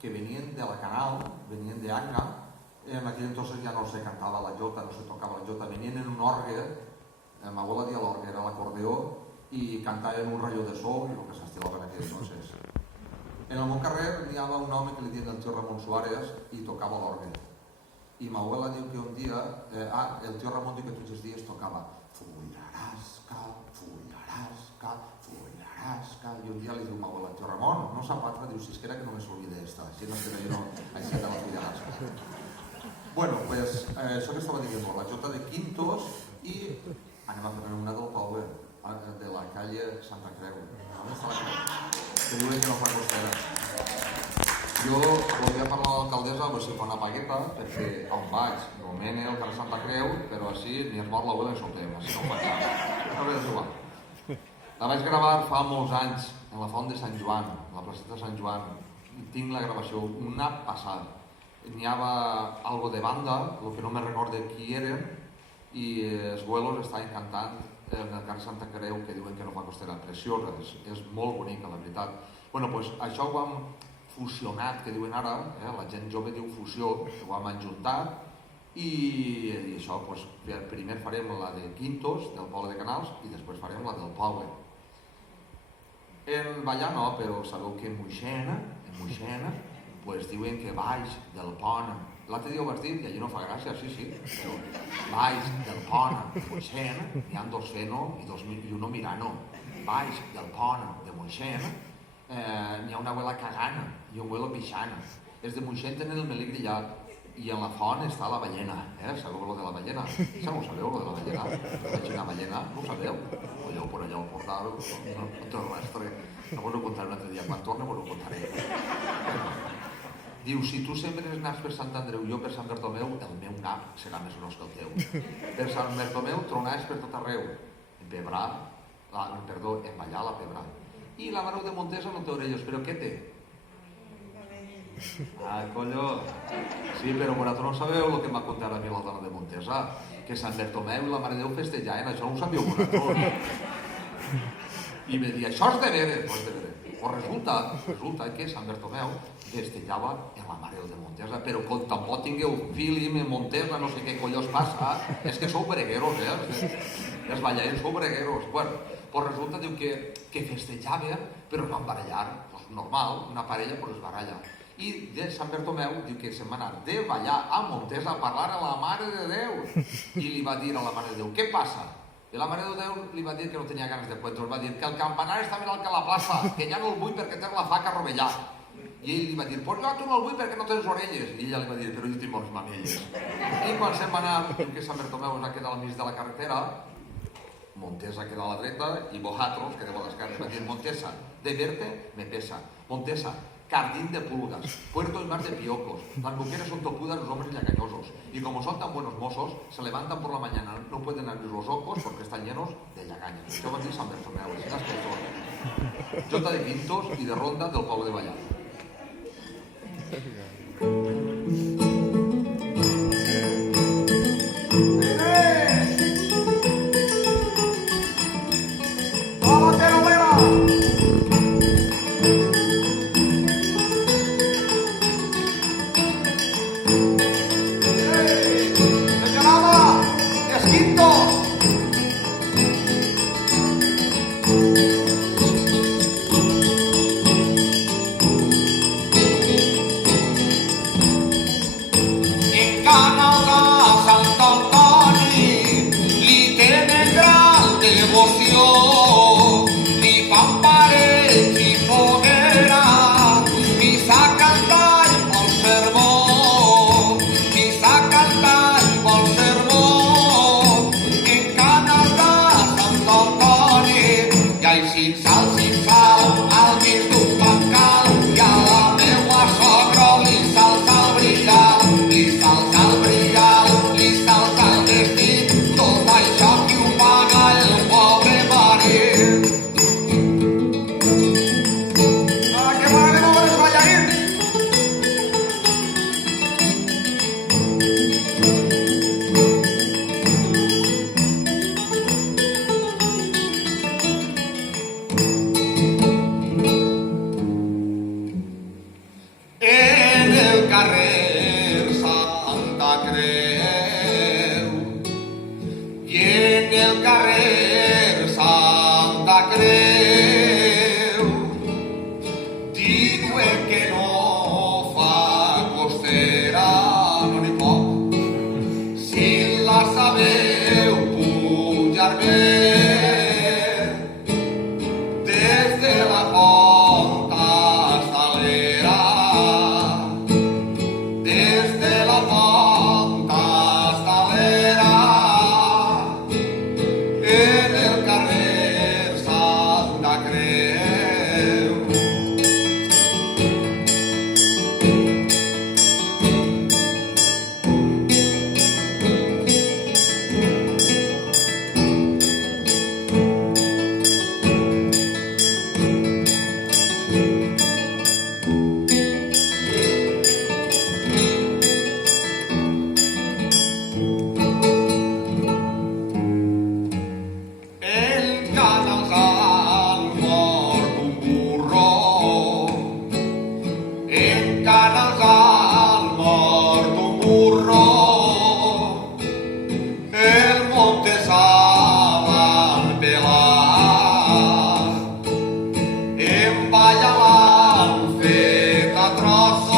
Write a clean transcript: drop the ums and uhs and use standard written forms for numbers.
que venien de la Canal, venien de Agna. En aquell entonces ya no se cantaba la jota, no se tocaba la jota, venien en un orgue, mi abuela dia l'orgue, era l'acordeó, i cantaven un rayo de sol, i el que s'estilava en aquell entonces. En el meu carrer hi havia un home que li deien el tio Ramon Suárez i tocava l'orgue. I ma abuela diu que un dia, el tio Ramon diu que tots els dies tocava fullarasca, fullarasca, fullarasca, i un dia li diu ma abuela, tio Ramon, no sap altre, diu, si es que era que no me s'olvide esta, així no es que jo no, així de la fullarasca. Bueno, pues això que estava dient, la jota de Quintos, i anem a fer una del poble, de la calle Santa Creu. On està la Creu? Que diuen que no fa costera. Jo volia parlar a l'alcaldessa a veure si fa una pagueta, perquè on vaig no mene el carrer Santa Creu, però així ni es mor l'abuela ni sotem, així no ho faig. No res de trobar. La vaig gravar fa molts anys en la font de Sant Joan, a la placeta de Sant Joan, i tinc la gravació, una passada. N'hi havia algo de banda, el que no me recorde qui eren, i els güelos estaven cantant en el carrer Santa Creu, que diuen que no fa costera, preciosa, és molt bonica, la veritat. Bueno, doncs això ho hem fusionat, que diuen ara, la gent jove diu fusió, ho hem enjuntat, i això, primer farem la de Quintos, del poble de Canals, i després farem la del poble. En ballar no, però sabeu que en Moixena, diuen que baix del pont, l'altre dia ho vas dir i allí no fa gràcia, sí, però baix del pont de Moixena, hi ha dos feno i uno mirano, baix del pont de Moixena n'hi ha una abuela cagana i un abuelo pixana. Els de Moixena tenen el melí grillat i en la font està la ballena, sabeu lo de la ballena? No ho sabeu, lo de la ballena? Veig una ballena, no ho sabeu? Allò per allà al portal, no terrestre. No vos ho contaré un altre dia, quan torne vos ho contaré. Diu, si tu sembres naps per Sant Andreu i jo per Sant Bartomeu, el meu nap serà més gros que el teu. Per Sant Bartomeu tronàs per tot arreu. En ballar la pebrar. I la Mareu de Montesa no té orelles, però què té? Ah, colló. Sí, però vosaltres no sabeu el que m'ha contat a mi la dona de Montesa, que Sant Bartomeu i la Mare de Déu festejaven, això no ho sabíeu vosaltres. I me dia, això és de veres, Pues resulta que Sant Bartomeu festejava en la Mare de Montesa, però com tampoc tingueu feeling en Montesa, no sé què collons passa, és que sou bregueros, els ballarins sou bregueros. Bueno, pues resulta diu que festejaven, però no van barallar, pues normal, una parella pues es baralla. I de Sant Bartomeu diu que se'n va anar de ballar a Montesa a parlar a la Mare de Déu, i li va dir a la Mare de Déu, què passa? I la Mare de Déu li va dir que no tenia ganes de cuentos, va dir que el campanar està més alt que la plaça, que ja no el vull perquè té la faca rovellada. I ell li va dir, pues jo tu no el vull perquè no tens orelles. I ella li va dir, però jo tinc molts mamelles. I quan se'n va anar, diu que Sant Bartomeu es va quedar al mig de la carretera, Montesa queda a la dreta i vosotros, que deu a l'esquerra, va dir, Montesa, de verte me pesa. Montesa, Cardín de pulgas, puerto y mar de piocos, las mujeres son topudas, los hombres llagañosos, y como son tan buenos mozos, se levantan por la mañana, no pueden abrir los ojos porque están llenos de llagañas. Això va dir Sant Bartomeu, és l'escriptor. Jota de Quintos i de Ronda del poble de Ballar. carrer Santa Creu, i en el carrer Santa Creu diuen que no fa costera, no n'hi pot, si la sabeu pujar bé des de la font hasta l'era, des de la font hasta l'era, en el carrer Santa Creu. El canal al mort un burro, en canal al mort un burro, el monte s'ha pelat, en Valla l'han fet a trossos,